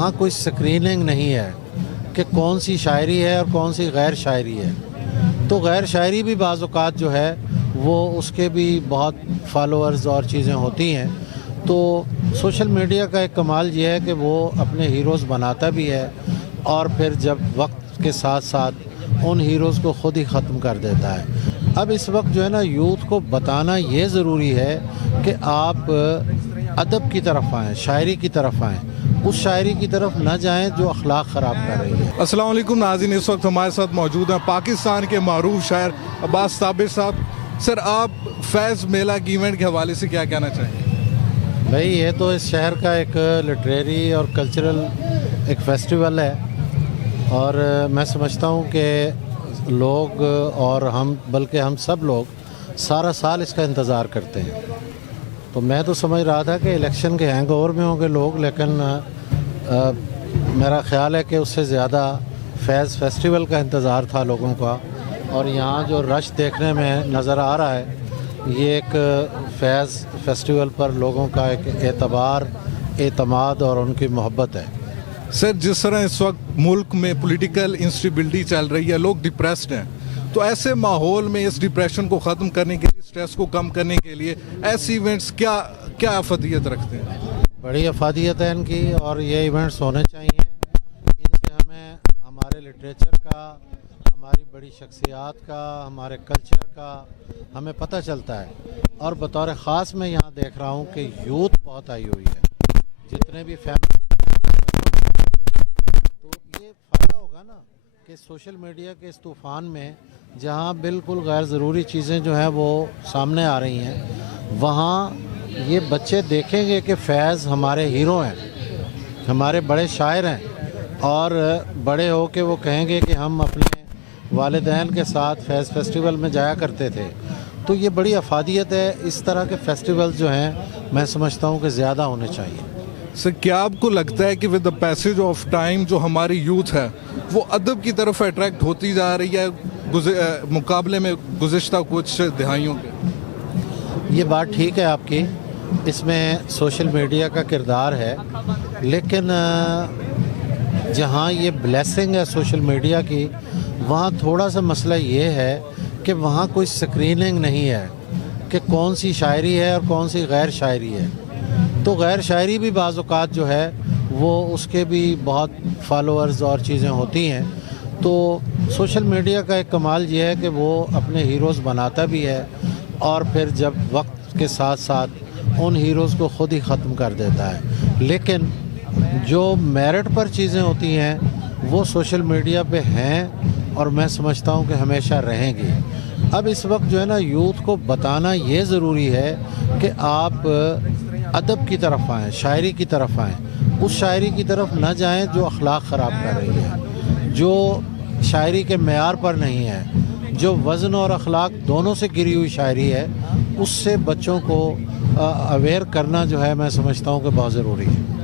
वहाँ कोई स्क्रीनिंग नहीं है कि कौन सी शायरी है और कौन सी गैर शायरी है। तो गैर शायरी भी बाज़ औक़ात जो है वो उसके भी बहुत फॉलोअर्स और चीज़ें होती हैं। तो सोशल मीडिया का एक कमाल ये है कि वो अपने हीरोज़ बनाता भी है और फिर जब वक्त के साथ साथ उन हीरोज़ को ख़ुद ही ख़त्म कर देता है। अब इस वक्त जो है ना, यूथ को बताना ये ज़रूरी है कि आप अदब की तरफ आएँ, शायरी की तरफ आएँ, उस शायरी की तरफ न जाएं जो अखलाक ख़राब कर रही है। अस्सलाम वालेकुम नाज़रीन, इस वक्त हमारे साथ मौजूद हैं पाकिस्तान के मारूफ शायर अब्बास साबिर साहब। सर, आप फैज़ मेला की इवेंट के हवाले से क्या कहना चाहेंगे? भाई, ये तो इस शहर का एक लिटरेरी और कल्चरल एक फेस्टिवल है और मैं समझता हूँ कि लोग और हम, बल्कि हम सब लोग सारा साल इसका इंतज़ार करते हैं। तो मैं तो समझ रहा था कि इलेक्शन के हैंगओवर में होंगे लोग, लेकिन मेरा ख़्याल है कि उससे ज़्यादा फैज़ फेस्टिवल का इंतज़ार था लोगों का। और यहाँ जो रश देखने में नज़र आ रहा है, ये एक फैज़ फेस्टिवल पर लोगों का एक एतबार, एतमाद और उनकी मोहब्बत है। सर, जिस तरह इस वक्त मुल्क में पॉलिटिकल इंस्टेबिलिटी चल रही है, लोग डिप्रेस्ड हैं, तो ऐसे माहौल में इस डिप्रेशन को ख़त्म करने के लिए, स्ट्रेस को कम करने के लिए ऐसे इवेंट्स क्या क्या अफादियत रखते हैं? बड़ी अफादियत है इनकी और ये इवेंट्स होने चाहिए। इनसे हमें हमारे लिटरेचर का, हमारी बड़ी शख्सियात का, हमारे कल्चर का हमें पता चलता है। और बतौर ख़ास मैं यहाँ देख रहा हूँ कि यूथ बहुत आई हुई है, जितने भी फैमिली, तो ये फ़ायदा होगा ना कि सोशल मीडिया के इस तूफ़ान में जहाँ बिल्कुल गैर ज़रूरी चीज़ें जो हैं वो सामने आ रही हैं, वहाँ ये बच्चे देखेंगे कि फैज़ हमारे हीरो हैं, हमारे बड़े शायर हैं, और बड़े हो के वो कहेंगे कि हम अपने वालिदैन के साथ फैज़ फेस्टिवल में जाया करते थे। तो ये बड़ी अफादियत है। इस तरह के फेस्टिवल जो हैं मैं समझता हूँ कि ज़्यादा होने चाहिए। सर, क्या आपको लगता है कि with the passage of time जो हमारी यूथ है वो अदब की तरफ अट्रैक्ट होती जा रही है मुकाबले में गुज़िश्ता कुछ दिहाइयों के? ये बात ठीक है आपकी, इसमें सोशल मीडिया का किरदार है, लेकिन जहाँ ये ब्लेसिंग है सोशल मीडिया की, वहाँ थोड़ा सा मसला ये है कि वहाँ कोई स्क्रीनिंग नहीं है कि कौन सी शायरी है और कौन सी गैर शायरी है। तो गैर शायरी भी बाज़ औक़ात जो है वो उसके भी बहुत फॉलोअर्स और चीज़ें होती हैं। तो सोशल मीडिया का एक कमाल ये है कि वो अपने हीरोज़ बनाता भी है और फिर जब वक्त के साथ साथ उन हीरोज़ को ख़ुद ही ख़त्म कर देता है। लेकिन जो मेरिट पर चीज़ें होती हैं वो सोशल मीडिया पे हैं और मैं समझता हूँ कि हमेशा रहेंगी। अब इस वक्त जो है ना, यूथ को बताना ये ज़रूरी है कि आप अदब की तरफ आएँ, शायरी की तरफ आएँ, उस शायरी की तरफ न जाएं जो अखलाक ख़राब कर रही है, जो शायरी के मेयार पर नहीं है, जो वज़न और अखलाक दोनों से गिरी हुई शायरी है। उससे बच्चों को अवेयर करना जो है मैं समझता हूँ कि बहुत ज़रूरी है।